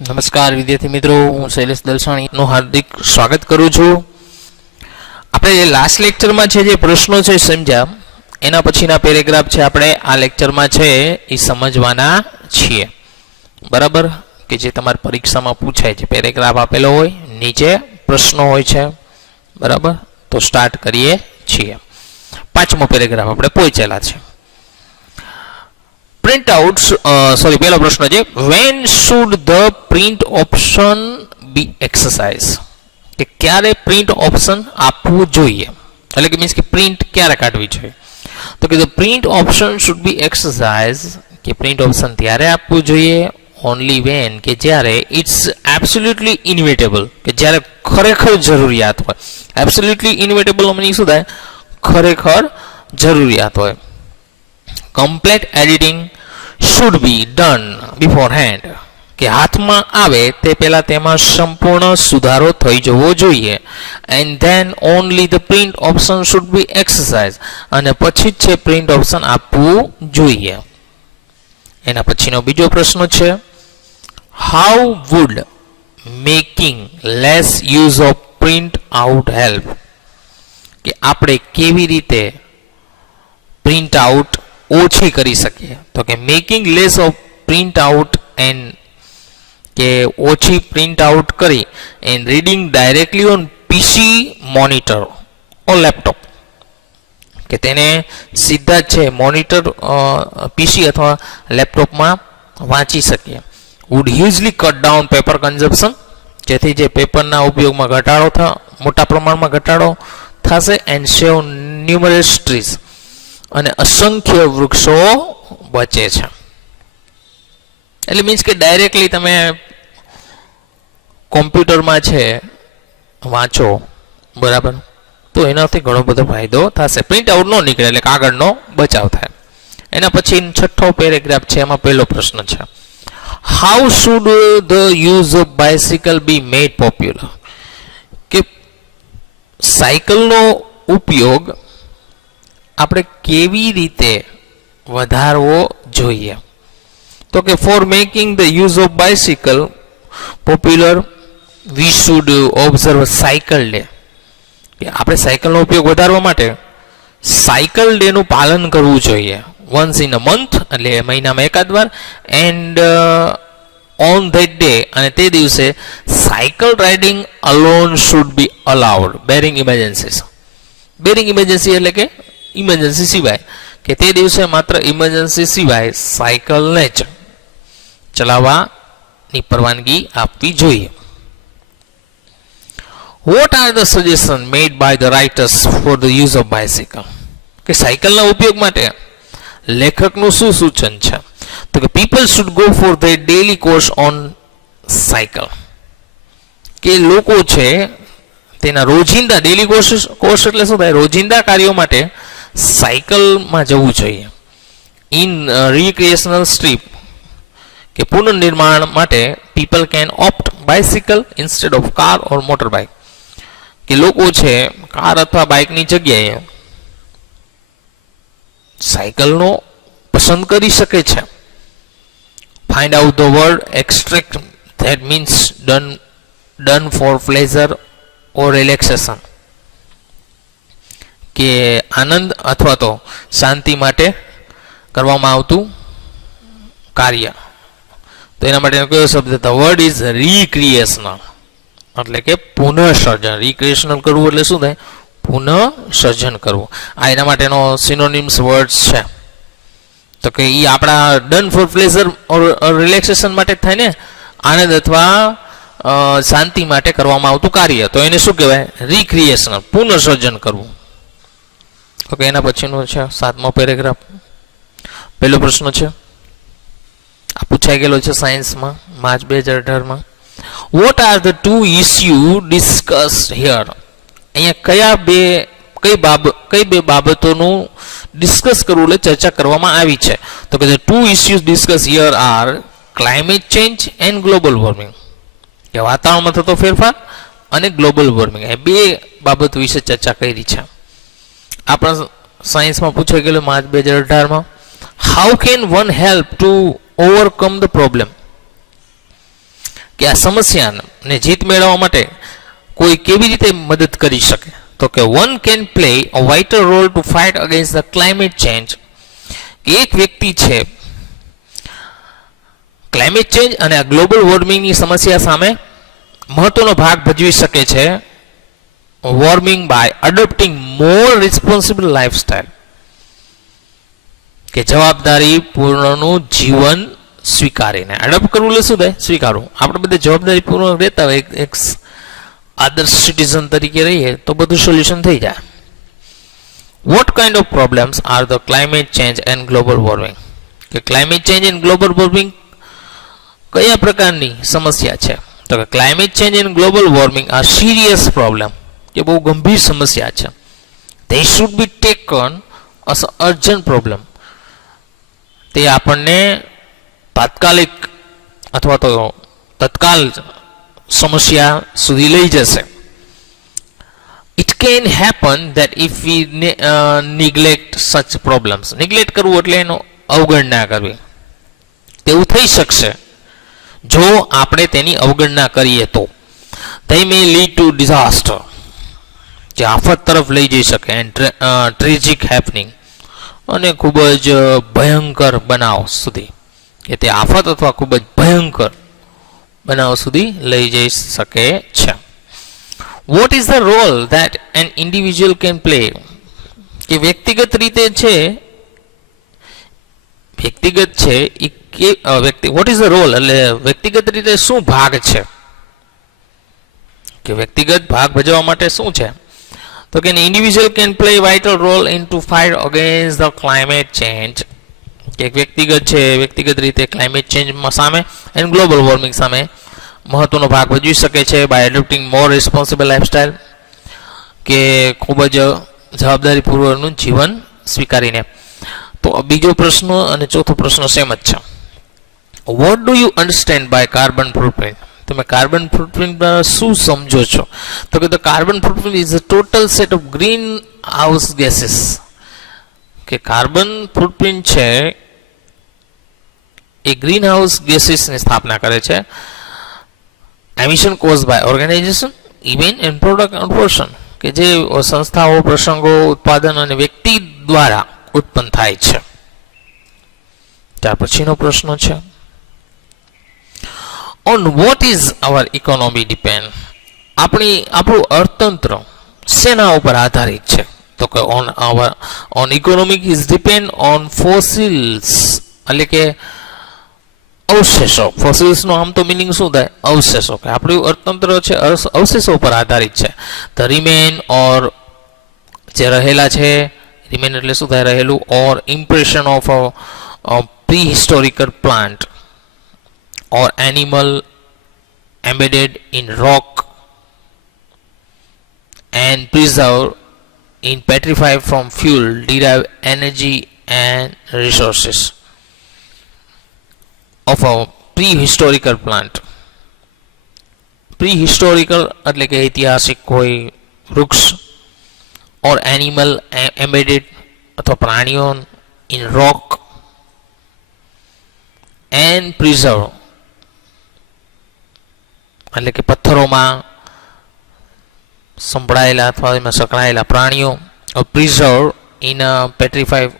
નમસ્કાર વિદ્યાર્થી મિત્રો, હું શૈલેષ દલસાણીનું હાર્દિક સ્વાગત કરું છું. આપણે લાસ્ટ લેક્ચરમાં છે જે પ્રશ્નો છે સમજ્યા, એના પછીના પેરેગ્રાફ છે આપણે આ લેક્ચરમાં છે એ સમજવાના છીએ. બરાબર, કે જે તમારી પરીક્ષામાં પૂછાય છે. પેરેગ્રાફ આપેલો હોય, નીચે પ્રશ્નો હોય છે. બરાબર, તો સ્ટાર્ટ કરીએ છીએ. પાંચમો પેરેગ્રાફ આપણે પહોંચેલા છે. પ્રિન્ટ આઉટ પહેલો પ્રશ્ન છે, when should the print option be exercise, કે ક્યારે પ્રિન્ટ ઓપ્શન આપવું જોઈએ, એટલે કે મીન્સ કે પ્રિન્ટ ક્યારે કાઢવી જોઈએ. તો કે the print option should be exercise, કે પ્રિન્ટ ઓપ્શન ત્યારે આપવું જોઈએ ઓનલી વેન, કે જ્યારે ઇટ્સ એબ્સોલ્યુટલી ઇન્વેટેબલ, કે જ્યારે ખરેખર જરૂરિયાત હોય. એબ્સોલ્યુટલી ઇન્વેટેબલ મીનિંગ શું થાય? ખરેખર જરૂરિયાત હોય. Complete editing should be done beforehand, કે હાથમાં આવે તે પહેલાં તેમાં સંપૂર્ણ સુધારો થઈ જવો જોઈએ. And then only the print option should be exercise, અને પછી જ છે પ્રિન્ટ ઓપ્શન આપવું જોઈએ. એના પછીનો બીજો પ્રશ્ન છે, how would making less use of print out help, કે આપણે કેવી રીતે પ્રિન્ટ આઉટ ઓછી કરી શકીએ. તો કે making less of print out and, કે ઓછી પ્રિન્ટ આઉટ કરી and reading directly on PC monitor or laptop, કે તેને સીધા જ છે મોનિટર પીસી અથવા લેપટોપમાં વાંચી શકીએ. Would hugely cut down paper consumption, જેથી જે પેપરના ઉપયોગમાં ઘટાડો મોટા પ્રમાણમાં ઘટાડો થશે. એન્ડ સેવ ન્યુમરસ ટ્રીઝ, અને અસંખ્ય વૃક્ષો બચે છે. એટલે મીન્સ કે ડાયરેક્ટલી તમે કોમ્પ્યુટરમાં છે વાંચો, બરાબર, તો એનાથી ઘણો બધો ફાયદો થશે. પ્રિન્ટ આઉટ ન નીકળે, એટલે કાગળનો બચાવ થાય. એના પછી છઠ્ઠો પેરેગ્રાફ છે, એમાં પહેલો પ્રશ્ન છે, how should the use of bicycle be made popular, કે સાયકલનો ઉપયોગ આપણે કેવી રીતે વધારવો જોઈએ. તો કે four making the use of bicycle popular we should observe cycle day, કે આપણે સાયકલનો ઉપયોગ વધારવા માટે સાયકલ ડેનું પાલન કરવું જોઈએ. વન્સ ઇન અ મંથ, એટલે મહિનામાં એકાદ વાર. એન્ડ ઓન ધેટ ડે, અને તે દિવસે cycle riding alone should be allowed bearing emergencies. Bearing emergency એટલે કે ઇમરજન્સી સિવાય, કે તે દિવસે માત્ર ઇમરજન્સી સિવાય સાયકલને જ ચલાવવાની પરવાનગી આપવી જોઈએ. What are the suggestion made by the writers for the use of bicycle, કે સાયકલના ઉપયોગ માટે લેખકનું શું સૂચન છે. તો કે people should go for the daily course on cycle, કે લોકો છે તેના રોજિંદા ડેલી કોર્સ એટલે શું થાય? રોજિંદા કાર્યો માટે સાયકલમાં જવું જોઈએ. ઇન રિક્રિએશનલ સ્ટ્રીપ, કે પુનર્નિર્માણ માટે people can opt bicycle instead of car or motor bike, કે લોકો છે કાર અથવા બાઇકની જગ્યાએ સાયકલનો પસંદ કરી શકે છે. Find out the word extract, that means done for pleasure or relaxation, કે આનંદ અથવા તો શાંતિ માટે કરવામાં આવતું કાર્ય. તો એના માટેનો કયો શબ્દ? ધ વર્ડ ઇઝ રિક્રિએશનલ, એટલે કે પુનઃસર્જન. રિક્રિએશનલ કરવું એટલે શું થાય? પુનઃસર્જન કરવું. આ એના માટેનો સિનોનિમ્સ વર્ડ્સ છે. તો કે એ આપણા done for pleasure or relaxation માટે થાય ને, આનંદ અથવા શાંતિ માટે કરવામાં આવતું કાર્ય, તો એને શું કહેવાય? રિક્રિએશનલ, પુનઃસર્જન કરવું. ઓકે, એના પછીનો છે સાતમો પેરેગ્રાફ. પહેલો પ્રશ્ન છે, આ પૂછાઈ ગયેલો છે સાયન્સમાં, માર્ચ 2018માં. What are the two issue discussed here, અહીંયા કઈ બે બાબતોનું ડિસ્કસ કરવું એટલે ચર્ચા કરવામાં આવી છે. તો કે the two issues discuss here are climate change and global warming, કે વાતાવરણમાં થતો ફેરફાર અને ગ્લોબલ વોર્મિંગ, એ બે બાબતો વિશે ચર્ચા કરી છે. આપણા સાયન્સમાં પૂછાઈ ગયેલું માર્ચ 2018માં. How can one help to overcome the problem, કે આ સમસ્યાને જીત મેળવવા માટે કોઈ કેવી રીતે મદદ કરી શકે, તો કે one can play a vital role to fight against the climate change. એક વ્યક્તિ છે ક્લાઇમેટ ચેન્જ અને આ ગ્લોબલ વોર્મિંગની સમસ્યા સામે મહત્વનો ભાગ ભજવી શકે છે warming by adopting more responsible lifestyle, કે જવાબદારી પૂર્ણનું જીવન સ્વીકારીને. એડોપ્ટ કરવું એટલે શું થાય? સ્વીકારવું. આપણે બધે જવાબદારી પૂર્વક રહેતા હોય, એક આદર્શ સિટીઝન તરીકે રહીએ તો બધું સોલ્યુશન થઈ જાય. What kind of problems are the climate change and global warming, કે climate change and global warming કયા પ્રકારની સમસ્યા છે, તો કે climate change and global warming are serious problem, કે બહુ ગંભીર સમસ્યા છે. They should be taken as urgent problem, તે આપણને તાત્કાલિક અથવા તો તત્કાલ સમસ્યા સુધી લઈ જશે. It can happen that if we neglect such problems. Neglect કરવું એટલે એનો અવગણના કરવી. તેવું થઈ શકશે જો આપણે તેની અવગણના કરીએ તો. They May lead to disaster, જે આફત તરફ લઈ જઈ શકે, એન્ડ ટ્રેજિક હેપનિંગ, અને ખૂબ જ ભયંકર બનાવ સુધી, કે તે આફત અથવા ખૂબ જ ભયંકર બનાવ સુધી લઈ જઈ શકે છે. What is the role that an individual can play, કે વ્યક્તિગત રીતે છે વોટ ઇઝ ધ રોલ એટલે વ્યક્તિગત રીતે શું ભાગ છે, કે વ્યક્તિગત ભાગ ભજવવા માટે શું છે, તો કે individual can play vital role in to fight against the climate change, કે એક વ્યક્તિગત છે વ્યક્તિગત રીતે ક્લાઇમેટ ચેન્જ સામે એન્ડ ગ્લોબલ વોર્મિંગ સામે મહત્વનો ભાગ ભજવી શકે છે by adopting more responsible lifestyle, કે ખૂબ જ જવાબદારીપૂર્વકનું જીવન સ્વીકારીને. તો બીજો પ્રશ્ન અને ચોથો પ્રશ્ન સેમ જ છે. What do you understand by carbon footprint, તમે કાર્બન ફૂટપ્રિન્ટ શું સમજો છો, તો કે the carbon footprint is a total set of green house gases, કે કાર્બન ફૂટપ્રિન્ટ છે એ ગ્રીન હાઉસ ગેસીસની સ્થાપના કરે છે. Emission cause by organisation, event and product and portion, કે જે સંસ્થાઓ, પ્રસંગો, ઉત્પાદન અને વ્યક્તિ દ્વારા ઉત્પન્ન થાય છે. ત્યાર પછીનો પ્રશ્ન છે, on what is our economy depend, આપણું અર્થતંત્ર શેના ઉપર આધારિત છે, તો કે on economic is depend on fossils, એટલે કે અવશેષો. ફોસિલ્સનો આમ તો મિનિંગ શું થાય? અવશેષો, કે આપણું અર્થતંત્ર છે અવશેષો ઉપર આધારિત છે. ધ રિમેન ઓર, જે રહેલા છે, રિમેન એટલે શું થાય? રહેલું. Or impression of prehistorical plant or animal embedded in rock and preserved in petrified from fuel derive energy and resources of a prehistorical plant. Prehistorical એટલે કે ઐતિહાસિક કોઈ વૃક્ષ, or animal embedded અથવા પ્રાણીઓ in rock and preserved એટલે કે પથ્થરોમાં સંભળાયેલા અથવા એમાં સકળાયેલા પ્રાણીઓ, પ્રિઝર્વ ઇન પેટ્રીફાઈ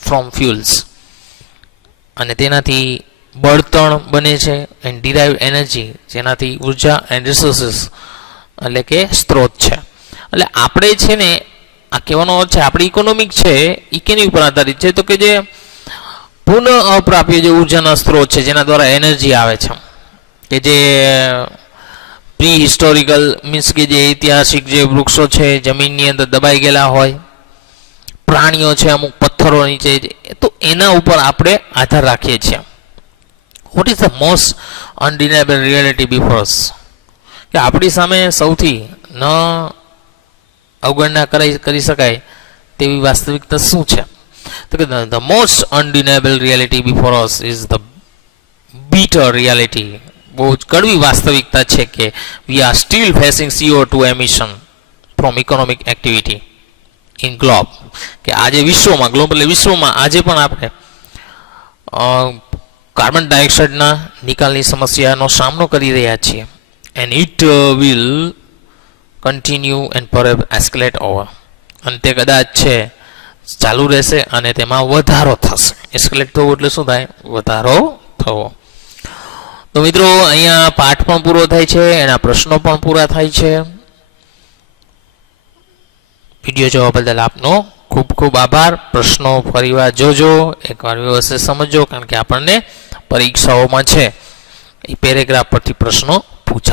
ફ્રોમ ફ્યુલ્સ, અને તેનાથી બળતણ બને છે, એન્ડ ડિરાઇવ એનર્જી, જેનાથી ઉર્જા, એન્ડ રિસોર્સિસ એટલે કે સ્ત્રોત છે. એટલે આપણે છે ને આ કહેવાનો અર્થ છે આપણી ઇકોનોમિક છે એ કેની ઉપર આધારિત છે, તો કે જે પુનઃ અપ્રાપ્ય જે ઉર્જાના સ્ત્રોત છે જેના દ્વારા એનર્જી આવે છે, કે જે પ્રી હિસ્ટોરિકલ મીન્સ કે જે ઐતિહાસિક જે વૃક્ષો છે જમીનની અંદર દબાઈ ગયેલા હોય, પ્રાણીઓ છે અમુક પથ્થરો નીચે, તો એના ઉપર આપણે આધાર રાખીએ છીએ. What is the most undeniable reality before us, કે આપણી સામે સૌથી ન અવગણના કરી શકાય તેવી વાસ્તવિકતા શું છે, તો કે the most undeniable reality before us is the bitter reality, બહુ જ કડવી વાસ્તવિકતા છે કે we are still facing CO2 emission from economic activity in globe, કે આજે વિશ્વમાં, ગ્લોબલ વિશ્વમાં આજે પણ આપણે કાર્બન ડાયોક્સાઇડના નિકાલની સમસ્યાનો સામનો કરી રહ્યા છીએ and it will continue and perhaps escalate over, અને તે કદાચ છે ચાલુ રહેશે અને તેમાં વધારો થશે. એસ્કેલેટ થવું એટલે શું થાય? વધારો થવો. તો મિત્રો અહીંયા પાઠ પણ પૂરો થાય છે, એના પ્રશ્નો પણ પૂરા થાય છે. વિડીયો જોવા બદલ આપનો ખૂબ ખૂબ આભાર. પ્રશ્નો ફરીવાર જોજો, એકવાર વ્યવસ્થિત સમજો, કારણ કે આપણને પરીક્ષાઓમાં છે એ પેરેગ્રાફ પરથી પ્રશ્નો પૂછા